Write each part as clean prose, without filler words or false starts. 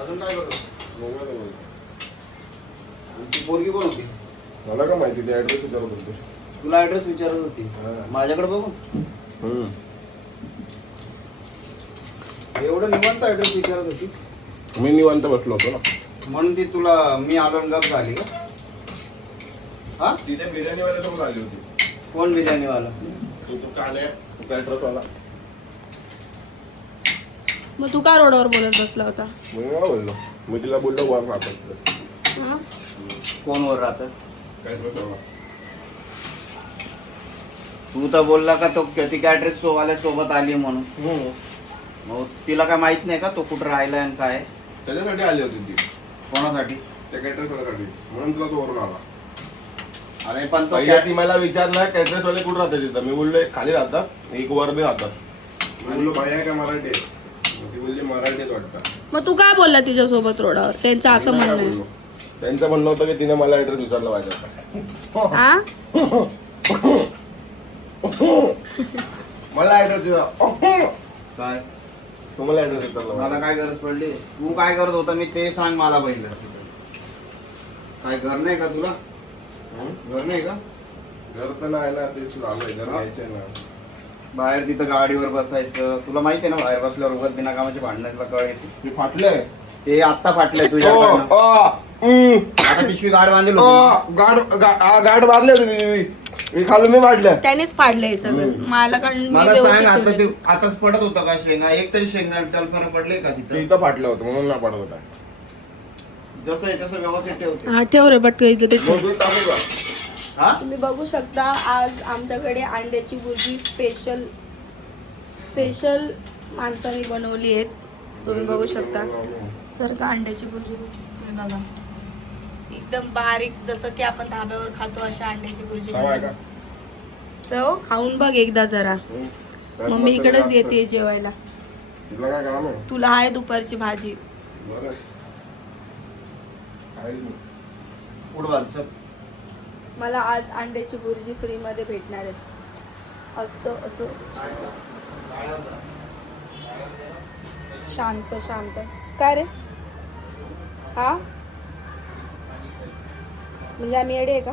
अजून काय करतो? ती पोरगी कोण होती? मला काय माहिती, ते ऍड्रेस विचारत होते. तुला ऍड्रेस विचारत होती? माझ्याकडे बघू. एवढं निवांत ऍड्रेस विचारत होती? मी निवांत बसलो होतो ना, म्हणून ती तुला मी आलो गप झाली का? हा, तिथे बिर्याणीवाला सोबत आली होती. कोण बिर्याणीवाला? तू काले ऍड्रेसवाला. मग तू का रोडवर बोलत बसला होता? मी काय बोललो, मी तिला बोललो वर राहतात. हा? कोण वर राहतात? काय बोललो? तू तर बोलला का तो ती ऍड्रेस सोबत आली म्हणून. मग तिला काय माहित नाही का तो कुठं राहिलाय आणि काय? त्याच्यासाठी आली होती ती. कोणासाठी? त्या कॅटरेसवाल्यासाठी, म्हणून तुला तो वरून आला. अरे पण तो पहिला ती मला विचारला कॅटरेसवाले कुठं राहतात तिथं. मी बोललो खाली राहतात, एक वर बी राहतात. मी बोललो भाई आहे का मराठी आहे? ती बोलली मराठीत वाटतं. मग तू काय बोलला तिच्यासोबत रोडावर? त्यांचं असं म्हणणं आहे. त्यांचं म्हणणं होतं की तिने मला ऍड्रेस विचारला पाहिजे. हा? मला ऍड्रेस विचार. काय तुम्हाला ऍड्रेस विचारला मला काय गरज पडली? तू काय करत होता मी ते सांग मला पहिलं. काय घर नाही का तुला? घर नाही का? घर तर नाही ना, तेच तुला आलोय. घर यायचंय ना. बाहेर तिथं गाडीवर बसायचं. तुला माहिती आहे ना बाहेर बसल्यावर उगाच बिना कामाची भांडण्याला कळ येते. मी फाटलंय. ते आत्ता फाटलंय तुझ्याकडनं. आता पिशवी गाड बांधेल होती. गाठ मारले होते मी खालून मी फाटलं. त्यानेच फाडलंय सगळं. मला मला सांग आता ते आताच पडत होतं का शेंगा? एक तरी शेंगा त्याला पडले का तिथं? इथं फाटलं होतं म्हणून ना पडत होता. जसं आहे तसं व्यवस्थित ठेवते. हा, ठेव रे बटकायचं ते. मोजून टाकू का? हा, तुम्ही बघू शकता आज आमच्याकडे अंड्याची भुर्जी स्पेशल माणसाने बनवली आहे. तुम्ही बघू शकता सर का अंड्याची भुर्जी. तुम्ही बघा एकदम बारीक, जसं की आपण धाब्यावर खातो अशा अंड्याची भुर्जी. चव खाऊन बघ एकदा जरा. मम्मी इकडेच येते जेवायला. तुला काय काम आहे? तुला आहे दुपारची भाजी. बरं. पुढं बाजू चल. मला आज अंड्याची भुर्जी फ्री मध्ये भेटणार आहे. असतं असं शांत शांत. काय रे? हा, म्हणजे आम्ही येडे आहे का?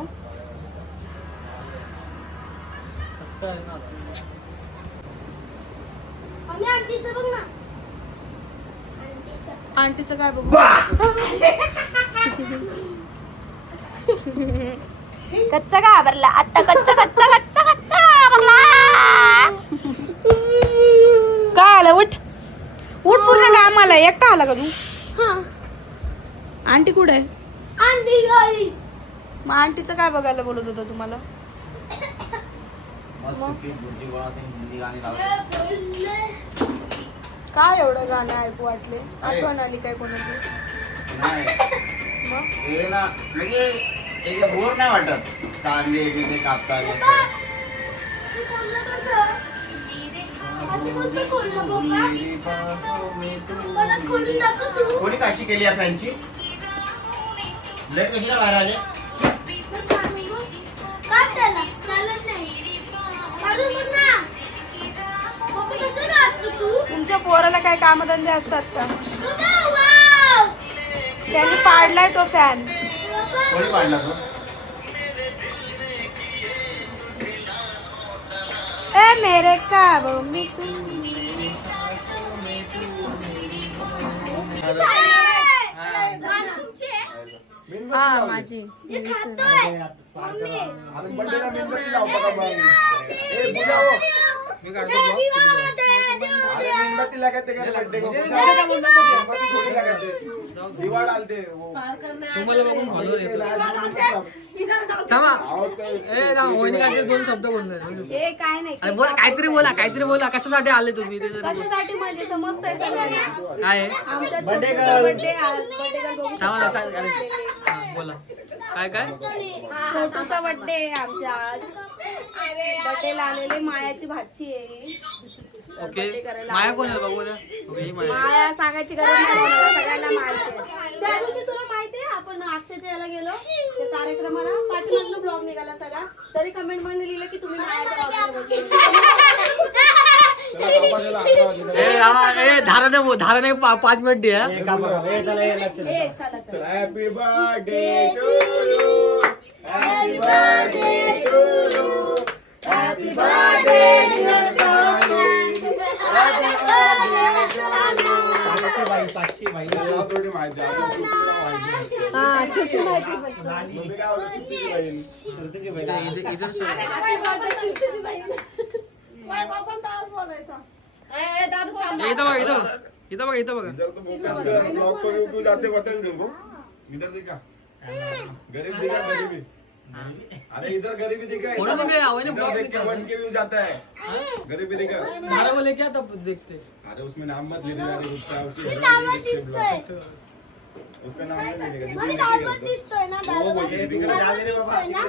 आंटीचं काय बघू? कच्चा घाबरला आता. कच्चा कच्चा कच्चा कच्चा घाबरला. काय आलं? उठ उठ पूर्ण कामाला. एकटा आला का तू? आंटी कुठे आहे? आंटी घरी. मग आंटीचं काय बघायला बोलत होता तुम्हाला? काय एवढं गाणं ऐकू वाटले? आठवण आली काय कोणाची? हे ना म्हणजे एक बोर नाही वाटत. कांदे बिंदे कापता आले कोणी काशी केली या फॅनची? लेट कशाला बाहेर आले? तुमच्या पोराला काय कामधंदे असतात का? त्यांनी पाडलाय तो फॅन. कोणी पाडला तो? ए मेरे काबो में हा माझी. काहीतरी बोला कशासाठी आले तुम्ही? कशासाठी म्हणजे समजतंय सगळ्यांना. काय आमच्या छोटूचा बर्थडे आज. बोला काय काय? छोटूचा बर्थडे आमच्या आज. बर्थडेला आलेले मायाची भाची आहे. ओके. माया कोण आहे बघू द्या. माया सांगायची गरज नाही कोणाला, सगळ्यांना माहिती आहे. त्या दिवशी तुला माहिती आहे आपण अक्षयच्या याला गेलो त्या कार्यक्रमाला पाठीमागनं ब्लॉग निघाला सगळा तरी कमेंट मध्ये लिहिलं की तुम्ही मायाच्या बाजूला बसले. धारा नाही 5 मिनिट दे हा. ए, चला चला happy birthday to Happy birthday to you. Happy birthday dear Sonia. Happy birthday Sonia. थोडी माहिती हा, किती माहिती पण. इधर सोड. Happy birthday शिल्पीची बहीण. वय बापन तर बोलायचा. ए, दादू थांब. इथं बघा इथं बघा इथं बघा. इधर तो ब्लॉक पर तू जाते बतन तुमको इधर दिखा गरीब दिखा गरीबी अरे इधर गरीबी दिखा फोटो में क्या हुआ ना ब्लॉग देख के 1K व्यू जाता है गरीबी दिखा धारा को लेके आता देखते. अरे उसमें नाम मत लिखना यार उसका उसका नाम नहीं लिखेगा मला दालभात दिसतोय ना दालभात दिसतोय ना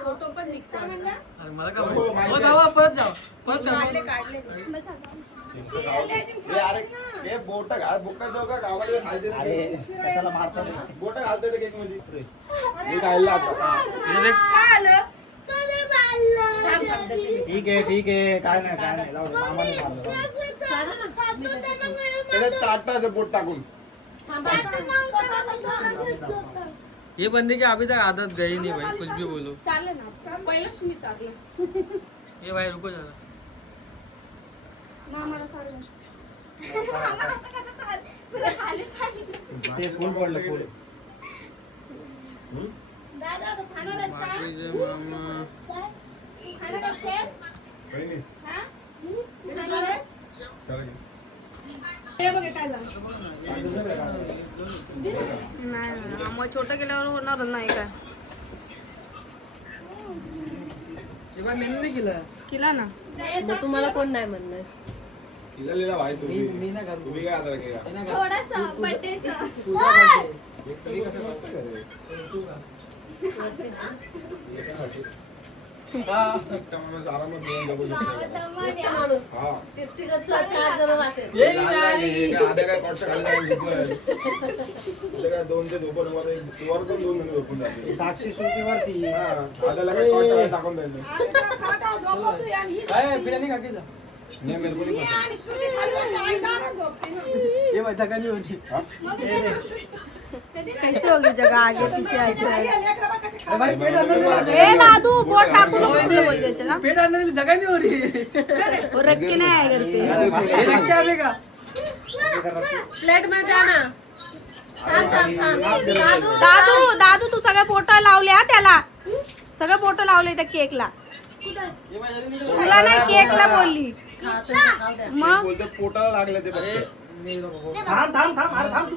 फोटो पण निघतात. अरे मला काय माहिती. हो जावा परत जाऊ परत काढले जाऊ. काढले. अरे हे बोट घाल बुक्का दो का गावाला खायचे कशाला मारतात बोट घालते ते केक मध्ये हे खायला आता इधर देख. काय आलं? ठीक आहे काय नाही जाऊ दे, मामाने मारलं. त्याला चाटायचं बोट टाकून ये बंदे की अभी तक आदत गई नहीं भाई कुछ भी बोलो. चालेल ना पहिलंच मी चाललं. ये भाई रुको जरा. मामाला चाललं. ते फुल पडलं फुल. दादा तो खाणारच का? बाकी जे मामा. खाणारच का? काही नाही हा? खाणारच? चला की. हे बघ काय झालं. नाही मग छोटं केल्यावर होणार नाही काय. ये भाई मैंने नहीं किया. केला ना. मग तुम्हाला कोण नाही म्हणणार? हिला लिहिला भाई तुम्ही मी ना करू. तुम्ही काय आता केला थोडासा बर्थडेचा आरामात घेऊन जगू शकतो. एकटा माणूस हा तिघं 4 जण राहते. ये नाही. आधी काय कॉटच्या खाली जाऊन झोपलं. आधी काय 2 ते झोपून वर 2 जण झोपून जाते. साक्षी श्रुतीवरती हा आधी काय कॉटच्या टाकून द्यायचं काय बिर्याणी खा के जा. नाही मेरे को नहीं पता. ये माहिती का नाही होती. कैसे होगी जगह आगे पीछे ऐसे अरे भाई पेट अंदर नहीं आ रहा. ए दादू बोट टाकू नको तुला बोल द्यायचे ना पेट अंदर की जगह नहीं हो रही. वो रख के नहीं आएगा पे ये रख के आने का. प्लेट मध्ये द्या ना. थांब. दादू दादू तू सगळे फोटो लावले हा त्याला सगळे फोटो लावले त्या केकला ये भाई जल्दी निकल. तुला नाही केकला बोलली खाऊ द्या. मग बोलते पोटाला लागले ते अरे फक्त. नहीं नको. थांब अरे थांब तू. थांब.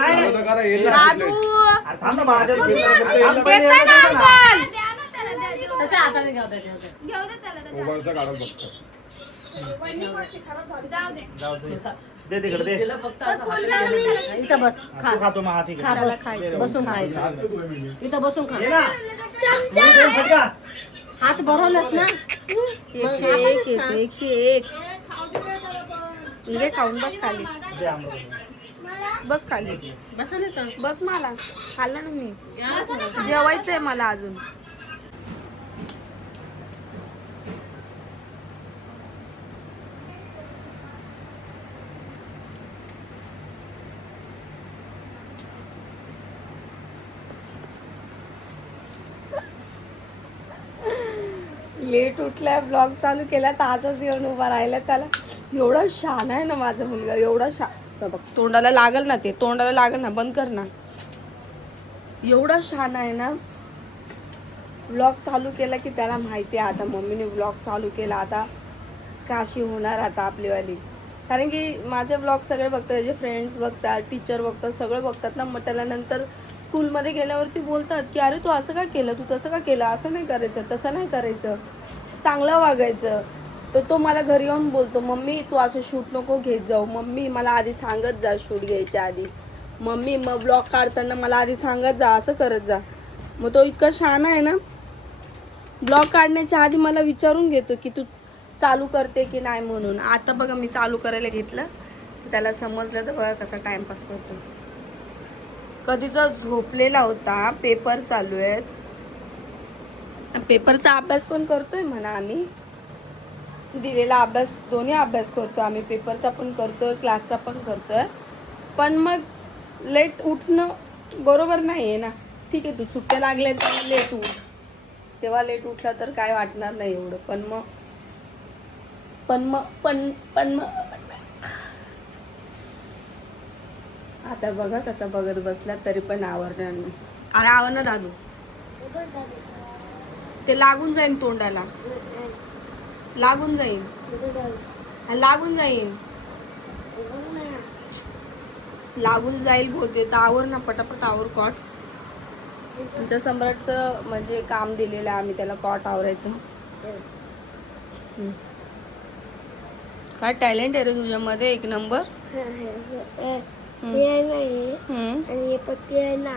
नाही चालू तर करा, येईल ना दादू सुटले. अरे थांब ना माझ्या थांब देताय पहिले ना येऊ दे ना. अंकल द्या ना त्याला द्या. त्याच्या हाताने घेऊ द्या. घेऊ दे त्याला त्याच्या. मोबाईलचा काढून बघतो. जाऊ दे. जाऊ दे तिकडे दे. इथं बस खा. तू खातो मग हाती खा घे. बस. बसून खायचं. हात तुला मी. इथं बसून खा. ये ना. मी देऊ फटका. हात भरवलंस ना. 101 येते 101 म्हणजे खाऊन बस खाली दे आम्हाला. बस खाली बसा नाही तर. बस मला खाल्लं ना मी या ना थोडं. जेवायचंय मला अजून लेट उठलाय ब्लॉग चालू केला तर आजच येऊन उभा राहिला त्याला एवढा शान आहे ना माझा मुलगा एवढा बघ तोंडाला लागल ना ते तोंडाला लागल ना बंद कर ना एवढा शान आहे ना ब्लॉग चालू केला की त्याला माहिती आहे आता मम्मीने ब्लॉग चालू केला आता काशी होणार आता आपलीवाली कारण की माझे ब्लॉग सगळे बघतात त्याचे फ्रेंड्स बघतात टीचर बघतात सगळे बघतात ना मग त्याला नंतर स्कूलमध्ये गेल्यावरती बोलतात की अरे तू असं का केलं तू तसं का केलं असं नाही करायचं तसं नाही करायचं चांगलं वागायचं तर तो मला घरी येऊन बोलतो मम्मी तू असं शूट नको घेत जाऊ मम्मी मला आधी सांगत जा शूट घ्यायच्या आधी मम्मी मग ब्लॉग काढताना मला आधी सांगत जा असं करत जा मग तो इतका शहाणा आहे ना ब्लॉग काढण्याच्या आधी मला विचारून घेतो की तू चालू करते की नाही म्हणून आता बघा मी चालू करायला घेतलं त्याला समजलं तर बघा कसा टाइमपास करतो. कधीचा झोपलेला होता, पेपर चालू आहेत, पेपरचा अभ्यास पण करतोय म्हणा आम्ही, दिलेला अभ्यास दोन्ही अभ्यास करतो आम्ही, पेपरचा पण करतोय क्लासचा पण करतोय. पण मग लेट उठणं बरोबर नाही आहे ना. ठीक आहे, तू सुट्ट्या लागल्या तर लेट उठ, तेव्हा लेट उठला तर काय वाटणार नाही एवढं. पण मग आता बघा कसा बघत बसला तरी पण आवरणार नाही. अरे आवरणार दादू, ते लागून जाईन तोंडाला, लागून जाईल, लागून जाईल, लागून जाईल बोलते. तर आवर ना पटापट आवर कॉट. तुमच्या सम्राटचं म्हणजे काम दिलेलं आहे आम्ही त्याला, कॉट आवरायचं. काय टॅलेंट आहे रे तुझ्यामध्ये, एक नंबर. हे नाही आणि हे पत्ती आहे ना,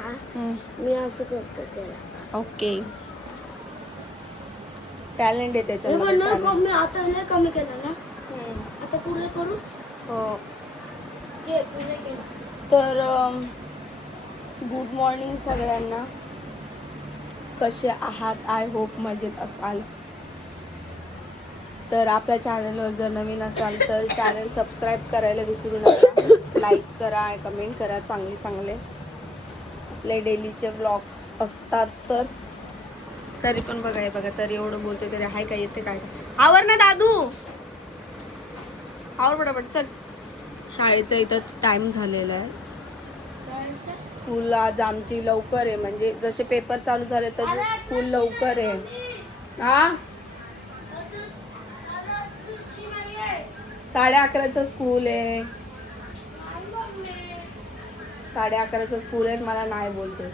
मी असं करतो त्याला. ओके, टॅलेंट आहे त्याच्यामध्ये. मी आता नाही कमी केलं ना, आता पुढे करू. हो. हे पुढे केलं. तर गुड मॉर्निंग सगळ्यांना. कसे आहात? आय होप मजेत असाल. तर आपल्या चॅनलवर जर नवीन असाल तर चॅनल सबस्क्राईब करायला विसरू नका. लाईक करा, कमेंट करा, चांगले चांगले आपले डेलीचे व्लॉग्स असतात. तर तरी पण बघा, हे बघा तरी एवढं बोलते तरी हाय काय येते काय. आवर ना दादू, आवर पटापट चल. शाळेचा इथं टाइम झालेला आहे. स्कूल आज आमची लवकर आहे, म्हणजे जसे पेपर चालू झाले तर स्कूल लवकर आहे. हा 11:30चं स्कूल आहे, 11:30चं स्कूल आहे. मला नाही बोलते.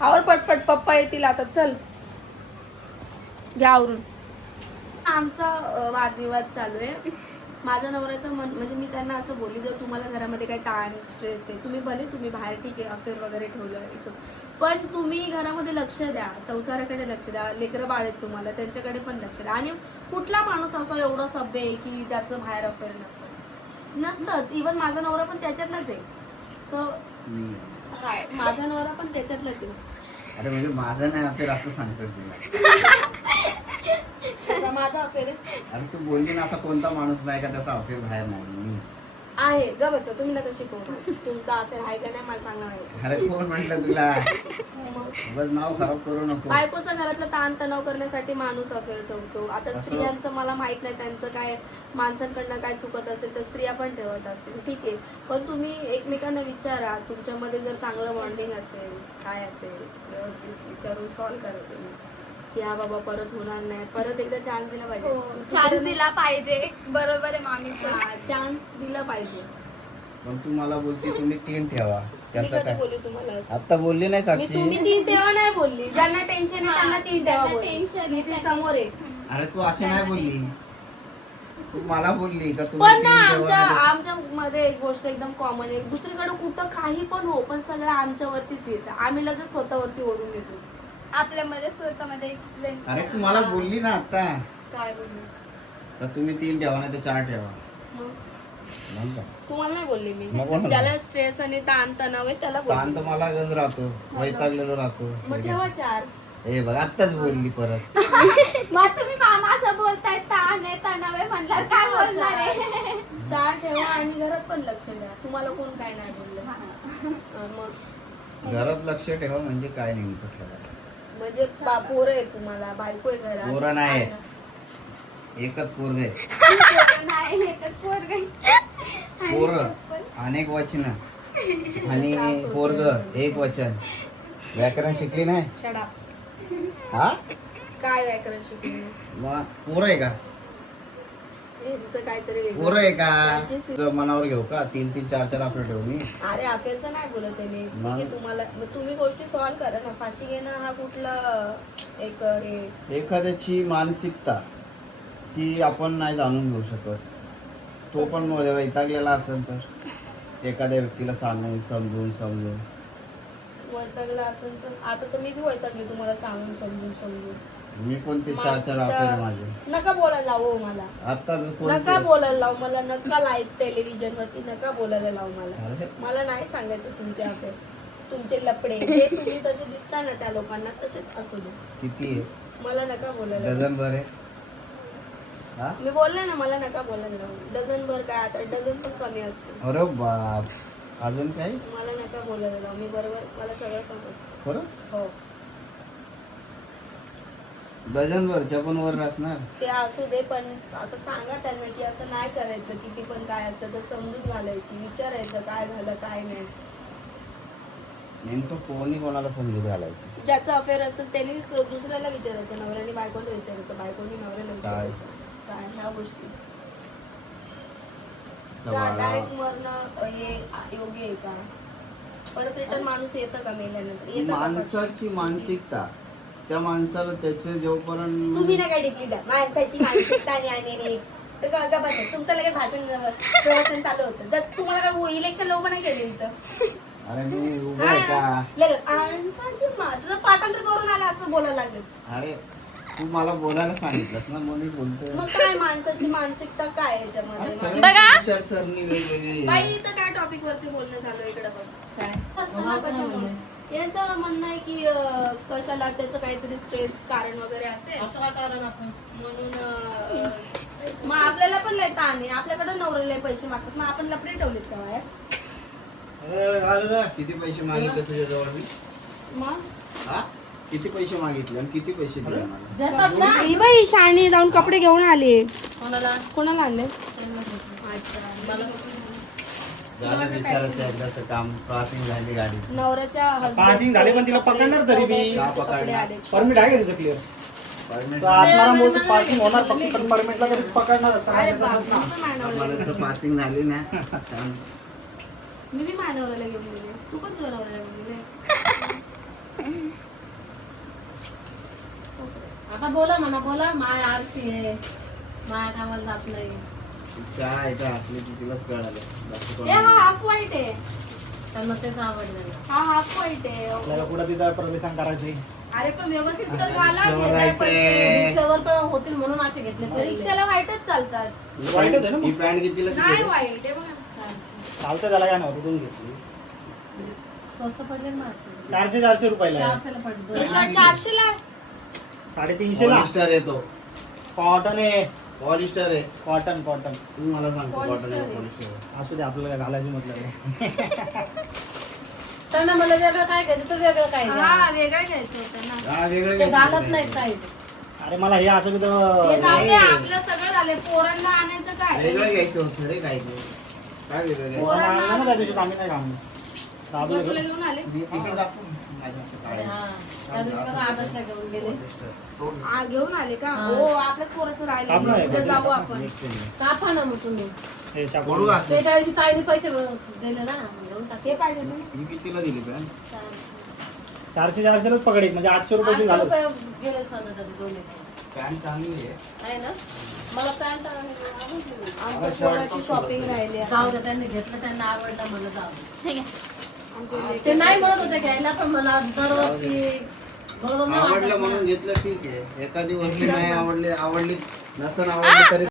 आवर पटपट, पप्पा येतील आता. चल घ्या आवरून. आमचा वादविवाद चालू आहे. माझ्या नवऱ्याचं म्हणजे मी त्यांना असं बोलली, जर तुम्हाला घरामध्ये काही ताण स्ट्रेस आहे, तुम्ही बाहेर ठीक आहे अफेअर वगैरे ठेवलं, पण तुम्ही घरामध्ये लक्ष द्या, संसाराकडे लक्ष द्या. लेकरं बाळ आहेत तुम्हाला, त्यांच्याकडे पण लक्ष द्या. आणि कुठला माणूस असा एवढा सभ्य आहे की त्याचं बाहेर अफेअर नसतंच. इव्हन माझा नवरा पण त्याच्यातलाच आहे. सो माझा नवरा पण त्याच्यातलाच आहे. अरे म्हणजे माझं नाही अफेअर असं सांगतो तुला. माझा अफेअर आहे. अरे तू बोलली ना, असा कोणता माणूस नाही का त्याचा अफेअर बाहेर नाही. मी आहे ग बस, तुम्ही नका शिकवू. तुमचा अफेअर आहे का नाही मला चांगला माहिती. अरे कोण म्हटलं तुला, बस नाव खराब करू नको. बायकोचा घरातला ताण तणाव करण्यासाठी माणूस अफेअर ठेवतो. आता स्त्रियांचं मला माहित नाही त्यांचं काय, माणसांकडनं काय चुकत असेल तर स्त्रिया पण ठेवत असतील, ठीक आहे. पण तुम्ही एकमेकांना विचारा, तुमच्यामध्ये जर चांगलं बॉन्डिंग असेल, काय असेल, व्यवस्थित विचारून सॉल्व्ह करा तुम्ही की हा बाबा परत होणार नाही. परत एकदा चान्स दिला पाहिजे. चान्स दिला पाहिजे, बरोबर आहे मामीचं. चान्स दिला पाहिजे. पण तू मला बोलती तुम्ही 3 ठेवा, मी त्याचं कधी काय. बोलली तुम्हाला असं? आता बोलली नाही मी साक्षी. तुम्ही 3 ठेवा नाही बोलली. ज्यांना टेन्शन आहे त्यांना 3 ठेवा बोलली. टेन्शन मी ती समोर आहे. अरे तू अशी नाही बोलली, तू मला बोलली का तुम्ही पण ना 3 ठेवा. आमच्या मध्ये एक गोष्ट एकदम कॉमन आहे. दुसरीकडे कुठं काही पण हो, पण सगळं आमच्यावरतीच येतं. आम्ही लगेच स्वतःवरती ओढून घेतो. आपल्यामध्ये स्वतःमध्ये एक्सप्लेन. अरे तू मला बोलली ना आता काय बोलली का तुम्ही 3 ठेवा नाही तर 4 ठेवा. मग? मग काय? तुम्हाला नाही बोलली मी. मग कोणाला? ज्याला स्ट्रेस आणि ताण तणाव आहे त्याला ताण बोलली. तर मला गंज राहतो, वैतागलेलो राहतो. मग ठेवा 4. हे बघ आत्ताच बोलली परत. मग तुम्ही मामा असं बोलताय, ताण आहे तणाव आहे म्हणल्यावर काय बोलणार आहे. 4 ठेवा आणि घरात पण लक्ष द्या. तुम्हाला कोण काय नाही बोललं. मग घरात लक्ष ठेवा म्हणजे काय नाही कुठलं. म्हणजे पोरं आहे तुम्हाला, बायको आहे घरात. पोरं नाही. एकच पोरग आहे. नाही एकच पोरगं. पोरं अनेक वचन आणि पोरग एक वचन. व्याकरण शिकली नाही शडा हा. काय व्याकरण शिकले मग पोरं आहे का, यांचं काहीतरी वेगळं. पोरं आहे का. त्यांची तुझं मनावर घेऊ का 3-3, 4-4 आपलं ठेवू मी. अरे अफेअरचं नाही बोलत आहे मी. ठीक आहे, तुम्हाला मग तुम्ही गोष्टी सॉल्व्ह करा ना. फाशी घेणं हा कुठला एक हे. एखाद्याची मानसिकता ती आपण नाही जाणून घेऊ शकत. तो पण वैतागलेला असेल तर एखाद्या व्यक्तीला सांगून समजून वैतागला असेल तर. आता तर मी बी वैतागली तुम्हाला सांगून समजून. मी पण ते 4-4 अफेअर माझे नका बोलायला लावू मला, आता नका बोलायला लावू मला, नका लाईव्ह टेलिव्हिजन वरती नका बोलायला लावू मला. अरे. मला नाही सांगायचं तुमचे अफेअर, तुमचे लपडे जे तुम्ही तसे दिसता ना त्या लोकांना तसेच असू दे. किती आहे? मला नका बोलायला लावू. डझन भर आहे हा? मी बोलले ना मला नका बोलायला लावू. डझन भर काय, आता डझन पण कमी असते. अरे बाप, अजून काय? मला नका बोलायला लावू, मी बरोबर मला सगळं समजतं. खरंच हो डझन भरच्या पण वर असणार. ते असू दे, पण असं सांगा त्यांना की असं नाही करायचं, किती पण काय असतं तर समजूत घालायची, विचारायचं काय झालं काय नाही. नेमकं कोणी कोणाला समजूत घालायची? ज्याचं अफेअर असेल त्यांनी दुसऱ्याला विचारायचं, नवऱ्याने बायकोला विचारायचं, बायकोनी नवऱ्याला विचारायचं काय ह्या गोष्टी. डायरेक्ट मरणं हे योग्य आहे का? परत रिटर्न माणूस येतं का मेल्यानंतर? येतं का माणसाची साक्षी? मानसिकता, त्या माणसाला त्याचे जोपर्यंत तुम्ही ना काय टिकली जा माणसाची मानसिकता आणि तर का बस तुमचं लगेच भाषण प्रवचन चालू होतं. जर तुम्हाला काय इलेक्शन लोक नाही केले इथं. अरे मी उभा आहे का? लगेच माणसाची तुझं पाठांतर करून आलं असं बोलायला लागलं. अरे तू मला बोलायला सांगितलंस ना, मग मी बोलतोय. मग काय माणसाची मानसिकता काय आहे याच्यामध्ये? सगळ्यांची बघा विचारसरणी वेगवेगळी आहे. बाई इथं काय टॉपिक वरती बोलणं चालू आहे इकडे बघ. काय असतं ना कशामुळे? यांचं म्हणणं आहे की कशाला त्याचं काहीतरी स्ट्रेस कारण वगैरे असेल असं काय कारण आपण म्हणून मग आपल्याला पण लय ताण आहे, आपल्याकडे नवऱ्याला पैसे मागतात, मग आपण लपडे ठेवलेत का बाहेर? किती पैसे मागितले तुझ्या जवळ मी? मग हा? किती पैसे मागितले आणि किती पैसे दिले मला? देतात ना ही बाई शाणी जाऊन कपडे घेऊन आले. कोणाला कोणाला आणले? झालं विचारायचं एकदाचं काम. क्रॉसिंग झाली गाडी. नवऱ्याच्या Passing झाले पण तिला पकडणार तरी बी. का कपडे पकडणार? आले. परमिट आहे का तिचं क्लिअर? आत्माराम बोलतो पासिंग होणार, फक्त परमिटला कधी पकडणार अरे बाप, मी पण माझ्या नवऱ्याला पासिंग झाली ना छान. मी बी माझ्या नवऱ्याला घेऊन गेले, तू पण तुझ्या नवऱ्याला घेऊन गेले. आता बोला म्हणा, बोला माय आरशी आहे, माया कामाला जात नाही. चहा ऐका असली की तिलाच कळालं. बाकी हे कोणाला हा नाही. हाफ व्हाईट आहे, त्यांना तेच आवडलं. हा हाफ व्हाईट आहे. आपल्याला कुठं तिथं प्रवेशन करायचंय. अरे पण व्यवस्थित तर मला रिक्षावर घेताय जायचंय. पैसे. रिक्षावर पण होतील म्हणून असे घेतले तरी. रिक्षाला व्हाईटच चालतात. वाईटच आहे ना ही मग. पॅन्ट कितीला नाही दिली? व्हाईट आहे बघा. चालतं त्याला काय नव्हतं, तुम्ही घेतली स्वस्त पडले ना 400 रुपयाला आहे. 400 ला पडले. हे शर्ट 400 ला आहे. 350 ला पॉलिस्टर येतो. कॉटन आहे, पॉलिस्टर आहे. कॉटन तू मला सांगतो पॉलिस्टर कॉटन आहे. पॉलिस्टर. असू दे, आपल्याला काय घालायचं म्हटलं. त्यांना मला वेगळं काय घ्यायचं तर वेगळं काय घ्या. हा वेगळं घ्यायचं होतं ना. हा वेगळं ते घ्यायचं घालत नाही. नाहीत काही. अरे मला हे असं ते कुठं जाऊ दे, आपलं सगळं झालंय. पोरांना आणायचं काय? वेगळं घ्यायचं होतं रे काय ते. काय वेगळं घ्यायचं? पोरांना आणलं ना त्या दिवशी, आम्ही नाही खाऊ. दाबलं तुला का? घेऊन आले. तिकडे दाखव. माझ्या हातात अरे काय? हा, त्या दिवशी बघा आदर्शला घेऊन गेले. पॉलिस्टर. घेऊन आले का? हा. हो आपल्याच पोराचं आपण राहिले. आहे. उद्या जाऊ आपण. Mix आहे mix. कापा ना मग तुम्ही. हे चाकू. पडू का? ते त्या दिवशी ताईने पैसे दिले ना, घेऊन टाक. हे पाहिजे ना. ही कितीला दिली पॅन्ट? 400 लाच पकडे, म्हणजे 800 रुपये 800 झालं. रुपये गेले सांगत होते दोन्ही. पॅन्ट चांगली आहे. आहे ना? मला पॅन्ट आवडली. आमच्या पोराची शॉपिंग राहिली आहे. जाऊ दे, त्यांनी घेतलं, त्यांना आवडलं, मला जाऊ दे. आमच्या ते नाही म्हणत होते घ्यायला, पण मला दरवर्षी बरोबर नाही आवडलं वाटत ना. म्हणून घेतलं ठीक आहे. एखादी वस्तू नाही आवडली नसन आवडली तरी